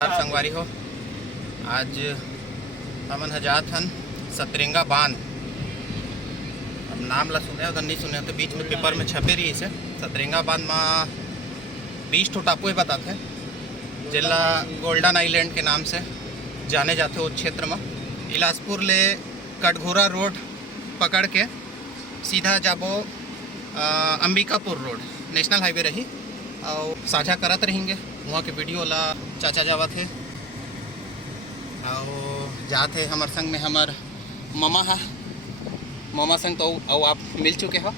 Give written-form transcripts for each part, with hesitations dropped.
संगवारी हो। आज हमन जात हन सतरेंगा बांध। अब नाम ला सुने उधर नहीं सुने तो बीच में पेपर में छपे रही से सतरेंगा बांध में 20 ठो टापू बताते जिला गोल्डन आइलैंड के नाम से जाने जाते उस क्षेत्र में। इलासपुर ले कटघोरा रोड पकड़ के सीधा जाबो अंबिकापुर रोड नेशनल हाईवे रही और साझा करत रहेंगे वहाँ के वीडियो ला चाचा जावत है और जाते हमार संग में हमार मामा है। मामा संग तो और आप मिल चुके हो।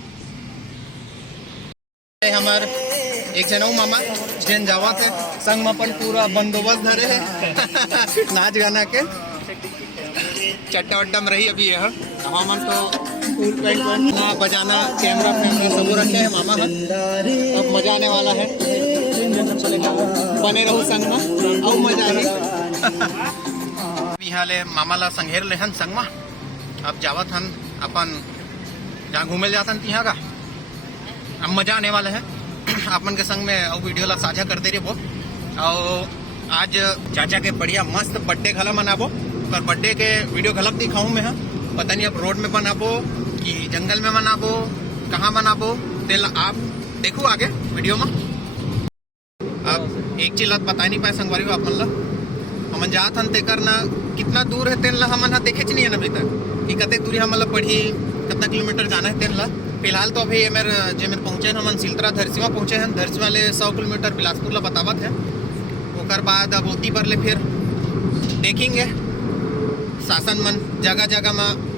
हमार एक जनऊ मामा जैन जावत है संग में अपन पूरा बंदोबस्त धरे है नाच गाना के चट्टा वट्टा में रही अभी यह हमन तो फूल पेंट ना बजाना कैमरा सब रखे हैं मामा है। अब मजा आने वाला है, बने रहू संग में और मजा आई। यहाँ ले मामा ला संघेर ले हन संग में। अब जावत हन अपन जहाँ घूमे जात हन तिहा का अब मजा आने वाला है। अपन के संग में और वीडियो ला साझा कर दे रहे वो। और आज चाचा के बढ़िया मस्त बर्थडे घला मनाबो पर बर्थडे के वीडियो घलक दिखाऊं मैं। पता नहीं अब रोड में बनाबो कि जंगल में बनाबो कहाँ बनाबो तेल आप देखो आगे वीडियो में। अब एक चीज बता नहीं पाए संगवारी हो अपन ला हमन जात हन तेकर ना कितना दूर है तेन ला हमन देखे नहीं है अभी तक कि कते दूरी हमन ला पढ़ी कितना किलोमीटर जाना है तेन ला। फिलहाल तो अभी मेरे पहुंचे हमन सिलतरा धरसीवा पहुंचे हैं। धरसीवा ले 100 किलोमीटर बिलासपुर ला बतावत है। ओकर बाद अब ओती पर ले फिर देखेंगे शासन मन जगह जगह में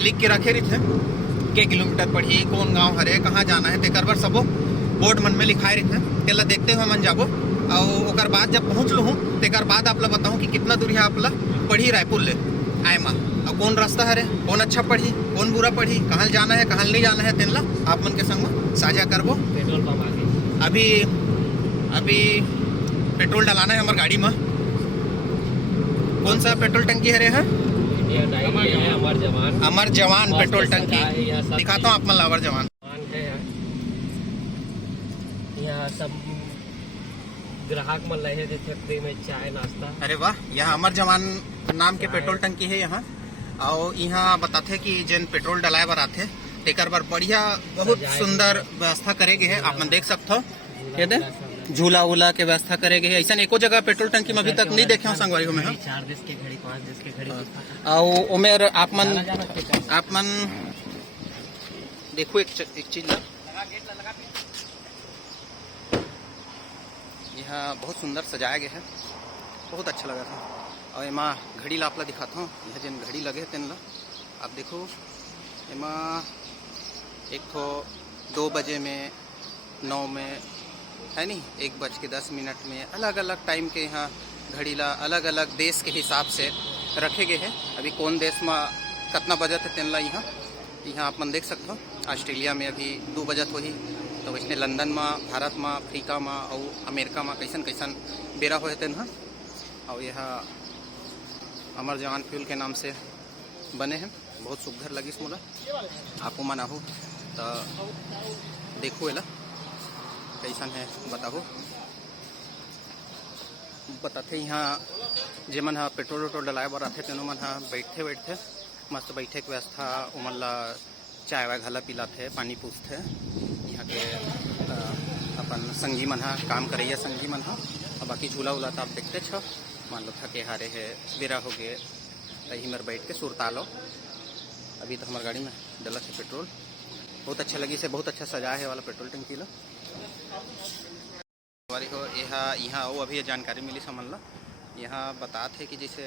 लिख के रखे रही थे के किलोमीटर पढ़ी कौन गांव हरे कहाँ जाना है तेकर बर सबो बोर्ड मन में लिखाए रही थे। तेला देखते हुए मन जाबो और ओकर बाद जब पहुँच लूँ तेकर बाद आप ला बताऊँ कि कितना दूरी है आप ला पढ़ी रायपुर ले आए माँ और कौन रास्ता हरे कौन अच्छा पढ़ी कौन बुरा पढ़ी कहाँ जाना है कहाँ नहीं जाना है तेन ला आप मन के संग में साझा करबो। पेट्रोल पंप आगे अभी पेट्रोल डलाना है हमारे गाड़ी में। कौन सा पेट्रोल टंकी हरे है? अमर जवान पेट्रोल टंकी दिखाता हूँ आप मन अमर जवान यहाँ सब ग्राहक मन लहे देते फ्री में चाय नाश्ता। अरे वाह, यहाँ अमर जवान नाम के पेट्रोल टंकी है यहाँ। और यहाँ बताते कि जिन पेट्रोल डलाए बर आते तेकर बर बढ़िया बहुत सुंदर व्यवस्था करेगे है। आप मन देख सकते हो ये दे झूला उला के व्यवस्था करेगे है। ऐसा एको जगह पेट्रोल टंकी में अभी तक नहीं देखे संगवारी हो में 4 देश के घड़ी 5 देश के घड़ी और उमेर आप मन देखो एक चीज ला यहाँ बहुत सुंदर सजाया गया है, बहुत अच्छा लगा था। और एमा घड़ी ला आपला दिखाता हूँ। यह जिन घड़ी लगे तेन ला आप देखो एमा एक तो 2 बजे में 9 में है नहीं 1:10 में अलग अलग टाइम के यहाँ घड़ी ला अलग अलग देश के हिसाब से रखे गए हैं। अभी कौन देश में कितना बजट है तेन ला यहाँ आप मन देख सकते हो। ऑस्ट्रेलिया में अभी 2 बजट वही तो वैसे लंदन में भारत में अफ्रीका में और अमेरिका में कैसन कैसन बेरा हो तेन हाँ। और यह अमर जवान फ्यूल के नाम से बने हैं। बहुत सुघर लगी मोला आपको मना हो तो देखो एला कैसन है बताओ। बताते यहाँ जेमन हाँ पेट्रोल वेट्रोल डलाए बर आते तेनो मन हाँ बैठते मस्त बैठे के व्यवस्था उमन ला चाय वाय घला पिलाते पानी पूछते। यहाँ के अपन संगी मन हाँ काम करैया संगी मन हाँ और बाकी झूला उला तो आप देखते छो। मान लो थके हारे है बेरा हो गए तही मेरे बैठ के सुरता लो। अभी तो हमारे गाड़ी में डलत है पेट्रोल बहुत अच्छा लगी से बहुत अच्छा सजाया है वाला पेट्रोल टंकी लो हो। यहाँ वो अभी जानकारी मिली समझ लो। यहाँ बताते हैं कि जैसे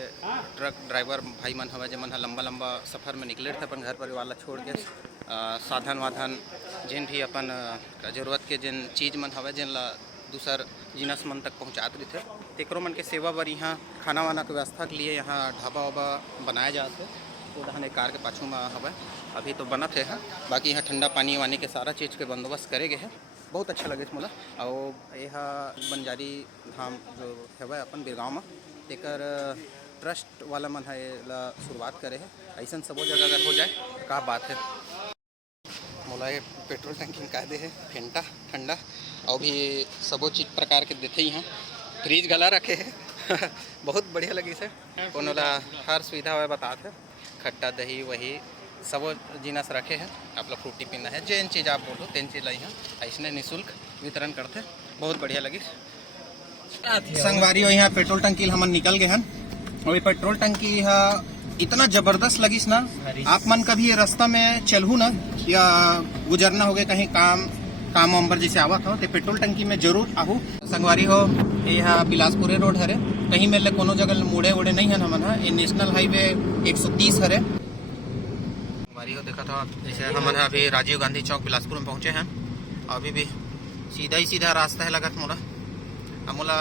ट्रक ड्राइवर भाई मन हवा जमन लंबा लंबा सफ़र में निकले थे अपन घर परिवार ला छोड़ के साधन वाधन जिन भी अपन जरूरत के जिन चीज़ मन हवा जिन ला दूसर जिनस मन तक पहुँचाते रहे थे तेकरो मन के सेवा बर यहाँ खाना वाना के व्यवस्था के लिए यहाँ ढाबा वाबा बनाया जाते तो दहने कार के पाछू में हवा अभी तो बनत है। बाकी यहाँ ठंडा पानी वानी के सारा चीज़ के बंदोबस्त करे गए है। बहुत अच्छा लगे मोला। और यह बंजारी धाम जो है अपन बिरगांव में तेकर ट्रस्ट वाला मन है शुरुआत करे है। ऐसा सबो जगह अगर हो जाए तो क्या बात है। मोला ये पेट्रोल टंकी का दे है फेंटा ठंडा और भी सबो चीज़ प्रकार के देते यहाँ फ्रीज गला रखे है बहुत बढ़िया लगी से कोनो ला हर सुविधा हुआ बताते खट्टा दही वही सब जिनस रखे हैं। आप लोग फ्रूटी पीना है जैन चीज़ आप बोलो तेन चीज़ लाई हैं ऐसने निःशुल्क वितरण करते बहुत बढ़िया लगी। संगवारी हो यहाँ पेट्रोल टंकी हमन निकल गए हैं और पेट्रोल टंकी इतना जबरदस्त लगिस ना आप मन कभी ये रास्ता में चलू ना या गुजरना हो गए कहीं काम अंबर जैसे आवत हो तो पेट्रोल टंकी में जरूर आहू। संगवारी हो यहाँ बिलासपुरे रोड हरे कहीं मेरे कोनो जगह मुड़े उड़े नहीं है हमन ये नेशनल हाईवे 130 हरे। संगवारी हो देखा था जैसे हमन अभी राजीव गांधी चौक बिलासपुर में पहुंचे हैं अभी भी सीधा ही सीधा रास्ता है लगत मोला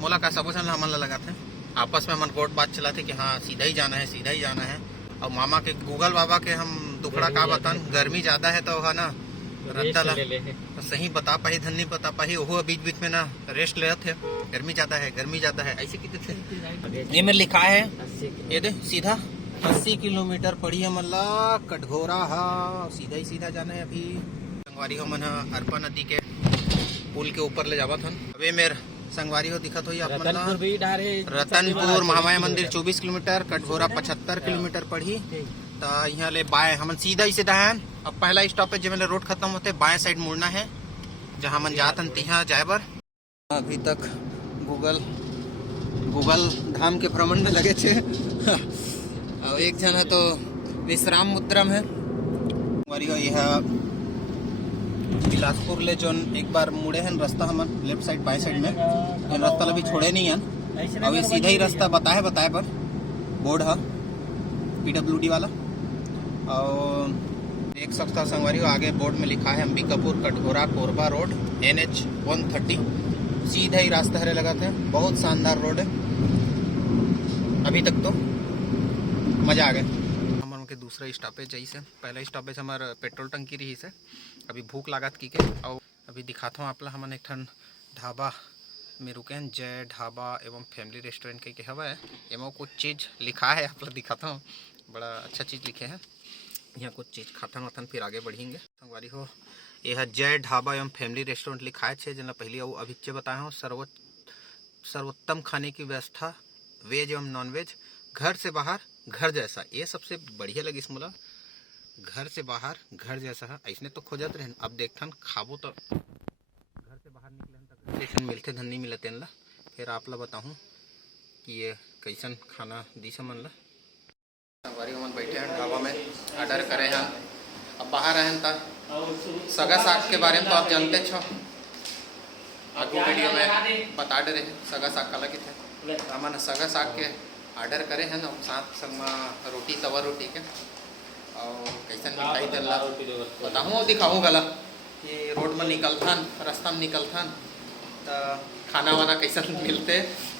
मोला का सब हमन लगा थे आपस में हमन कोट बात चला थे कि हाँ सीधा ही जाना है और मामा के गूगल बाबा के हम दुखड़ा का बतान गर्मी ज्यादा है तो है ना रद्दा ला तो सही बता पाही धन नहीं बता पाही वो बीच बीच में ना रेस्ट ले थे गर्मी ज्यादा है ऐसे कितने थे ये में लिखा है ये दे सीधा 80 किलोमीटर पड़ी है मल्ला कटघोरा सीधा ही सीधा जाना है। अभी संगवारी हो मन अरपा नदी के पुल के ऊपर ले जावा था अबे मेरे संगवारी हो दिखत हो रतनपुर महामाया मंदिर 24 किलोमीटर कटघोरा 75 किलोमीटर पड़ी तो यहाँ ले बाएं हमन सीधा ही सीधा है। अब पहला स्टॉपेज जब रोड खत्म होते बाएं साइड मुड़ना है जहाँ मन जातन तिहा जाए बर। अभी तक गूगल धाम के भ्रमण में लगे थे और एक जन है तो विश्राम मुद्रा में है यह बिलासपुर ले जो एक बार मुड़े हैं रास्ता हम लेफ्ट साइड बाएं साइड में रास्ता अभी छोड़े नहीं है अभी सीधा ही रास्ता बताए पर बोर्ड है PWD वाला और देख सकता संगवारी आगे बोर्ड में लिखा है अंबिकापुर कटघोरा कोरबा रोड NH 130 सीधा ही रास्ता हरे लगा था बहुत शानदार रोड है। अभी तक तो मजा आ गया। हमारे के दूसरा स्टॉपेज यही से पहला स्टॉपेज हमारा पेट्रोल टंकी रही से अभी भूख लागत की के और अभी दिखाता हूँ आप हमन एक ठन ढाबा में रुके हैं जय ढाबा एवं फैमिली रेस्टोरेंट के हवा है एवं कुछ चीज़ लिखा है आप लोग दिखाता हूँ बड़ा अच्छा चीज़ लिखे हैं यहाँ कुछ चीज़ खातन वातन फिर आगे बढ़ेंगे। संगवारी हो यह जय ढाबा एवं फैमिली रेस्टोरेंट लिखा है जना पहले वो अभिच्य बताया हूँ सर्वोत्तम खाने की व्यवस्था वेज एवं नॉन वेज घर से बाहर घर जैसा ये सबसे बढ़िया लगी इसमें घर से बाहर घर जैसा ऐसने तो खोजत रहे अब देखथन खाबो तो घर से बाहर निकले स्टेशन मिलते धन नहीं मिलते ला फिर आप ला बताऊँ कि ये कैसन खाना दी मन ला। संगवारी मन बैठे हैं ढाबा में ऑर्डर करे हैं अब बाहर आए ता सगा साग के बारे में तो आप जानते छो आगू वीडियो में बता डे रहे सगा साग काला की थे हमन सगा साग के ऑर्डर करे हैं ना साथ संग रोटी तवा रोटी के और कैसन मिठाई दल्ला बताऊँ दिखाऊँ गला कि रोड में निकलथन रास्ता में निकलथन तो खाना वाना कैसन मिलते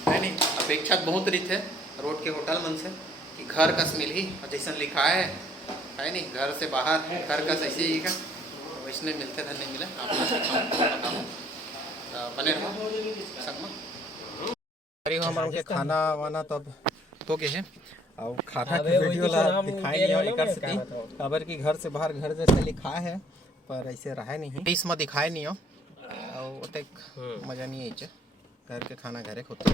है नहीं अपेक्षा बहुत रही थे रोड के होटल मन से कि घर कस मिल ही और जैसा लिखा है नहीं घर से बाहर घर कस ऐसे ही का वैसने मिलते धन नहीं मिले आप बने रहो संग हमारे खाना वाना तो अब तो के है और खाना की वीडियो ला दिखाई नहीं एक से खबर की घर से बाहर घर जैसे लिखा है पर ऐसे रहा नहीं इसमें दिखाए नहीं हो और तक मजा नहीं आई घर के खाना घरे होते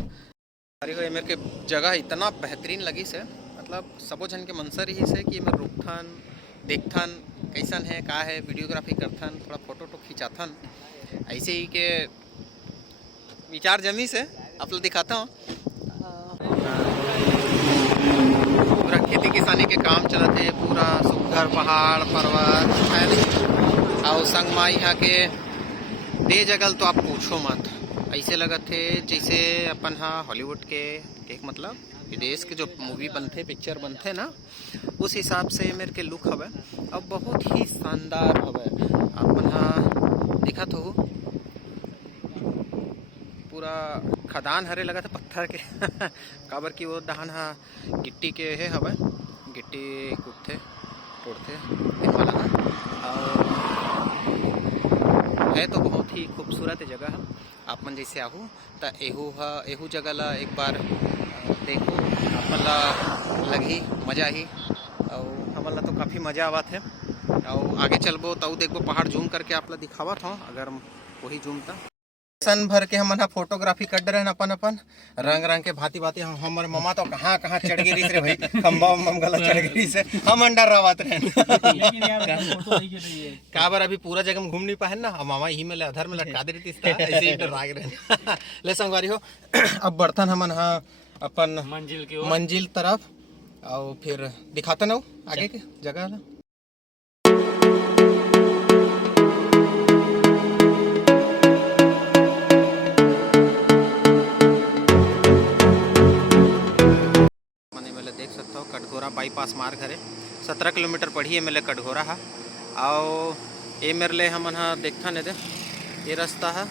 मेरे के जगह इतना बेहतरीन लगी से मतलब सबो जन के मनसर ही से कि मैं रुकथन देखथन कैसन है का है वीडियोग्राफी करथन थोड़ा फोटो तो खिंचाथन ऐसे ही के विचार जमी से आप लोग दिखाता हूँ पूरा खेती किसानी के काम चलते है पूरा सुघर पहाड़ पर्वत है और संग में यहाँ के दे जगल तो आप पूछो मत ऐसे लगत थे जैसे अपन हाँ हॉलीवुड के एक मतलब विदेश के जो मूवी बनते पिक्चर बनते ना उस हिसाब से मेरे के लुक हवे अब बहुत ही शानदार हवे अपन हाँ दिखत हो पूरा खदान हरे लगा था पत्थर के काबर की वो दहन हाँ गिट्टी के है हवे गिट्टी कूदते तोड़ते वाला और है तो बहुत ही खूबसूरत जगह है आप मन जैसे आहू तो एहू जगह ला एक बार देखो अपन ला लगी मजा ही और हमन ला तो काफ़ी मजा आवत है और आगे चलबो तो देखबो पहाड़ जूम करके आप ला दिखावत हूँ अगर वही जूम था सन भर के हम फोटोग्राफी कर रहे हैं अपन अपन रंग रंग के भांति भांति हमारे ममा तो कहाँ कहाँ चढ़ गई रे भाई, खम्बा उम्बा गला चढ़ गई से हम अंडर रवात रहे का बार अभी पूरा जगह में घूम नहीं पाए ना, मामा यही में अधर में लटका दे रही थी ऐसे ही राग रहे ले संगवारी हो। अब बर्तन हमन हाँ अपन मंजिल तरफ और फिर दिखाते ना आगे के जगह। देख सकते हो कटघोरा बाईपास मार्ग है, 17 किलोमीटर पढ़ी है मेरे कटघोरा है। और ये मेरे लिए हमन हाँ देखता नहीं दे, ये रास्ता है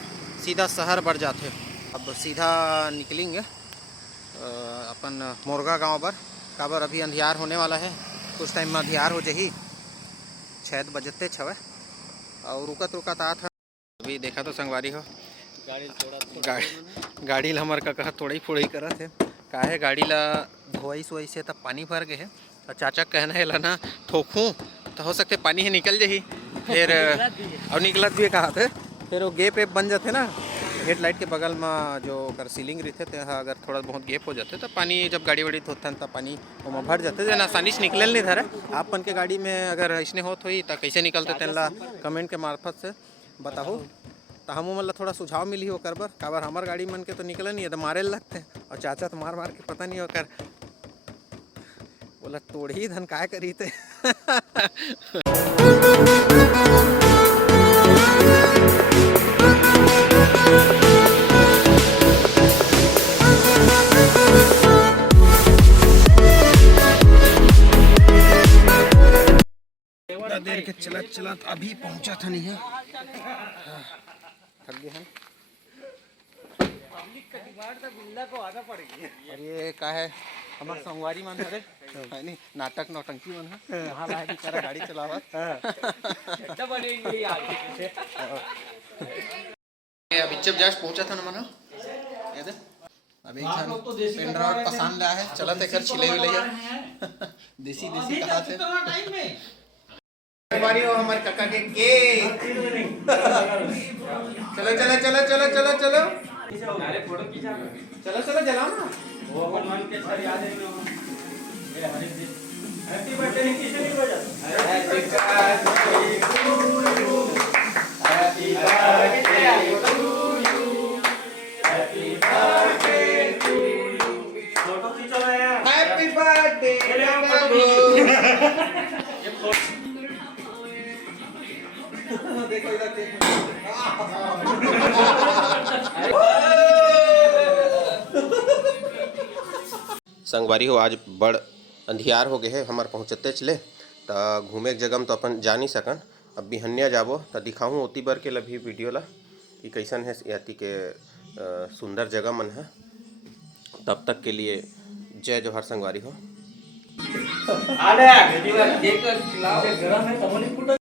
सीधा शहर बढ़ जाते। अब सीधा निकलेंगे अपन मोरगा गांव पर, काबर अभी अंधियार होने वाला है, कुछ टाइम में अंधियार हो जाही, 6 बजते छवे और रुकत रुकत आत है। अभी देखा तो संगवारी हो गाड़ी हमार का कहा थोड़ा ही फोड़ा ही करत है, काहे गाड़ी ला धोई सोई से तब पानी भर गए है। तो चाचा कहना है ला ना ठोकूँ तो हो सकते पानी ही निकल जाही, फिर और निकलत भी कहा थे फिर वो गेप वेप बन जाते ना हेडलाइट के बगल में जो कर सीलिंग रहते थे, अगर थोड़ा बहुत गेप हो जाते तो पानी जब गाड़ी वाड़ी धोते तब पानी वो भर जाते जन आसानी से निकल नहीं धरे। आप मन के गाड़ी में अगर ऐसने होत हुई तो कैसे निकलते तेन कमेंट के मार्फत से बताओ, तो हम मतलब थोड़ा सुझाव मिली हो कर बर काबर हमार गाड़ी मन के तो निकले नहीं है तो मारे लगते और चाचा तो मार मार के पता नहीं होकर बोला तोड़ ही धन काय करी थे। देर के चलत चलत अभी पहुंचा था नहीं है, थक गए हैं। और ये का है हमार संगवारी मन है नहीं नाटक नौटंकी मन है यहाँ लाए बेचारा गाड़ी चलावत अभी जब जस्ट पहुंचा था ना मना याद है अभी पेंड्रा पसंद आया है चला ते कर छिले भी लिया देसी देसी कहा थे बारी हो हमारे काका के चलो चलो चलो चलो चलो चलो अरे फोटो खींचा चलो चलो जलाओ ना वो अपन मन के सर याद है मेरे हैप्पी बर्थडे किसे नहीं बजा happy birthday to you happy birthday to you photo खींचो ना यार हैप्पी बर्थडे देखो इधर देखो संगवारी हो आज बड़ अंधियार हो गए है हमारे पहुँचते चले तो घूमे के जगह में तो अपन जा नहीं सकन, अब बिहनिया जाबो तो दिखाऊँ ओती बर के लभी वीडियो ला कि कैसन है याती के सुंदर जगह मन है। तब तक के लिए जय जोहर संगवारी हो।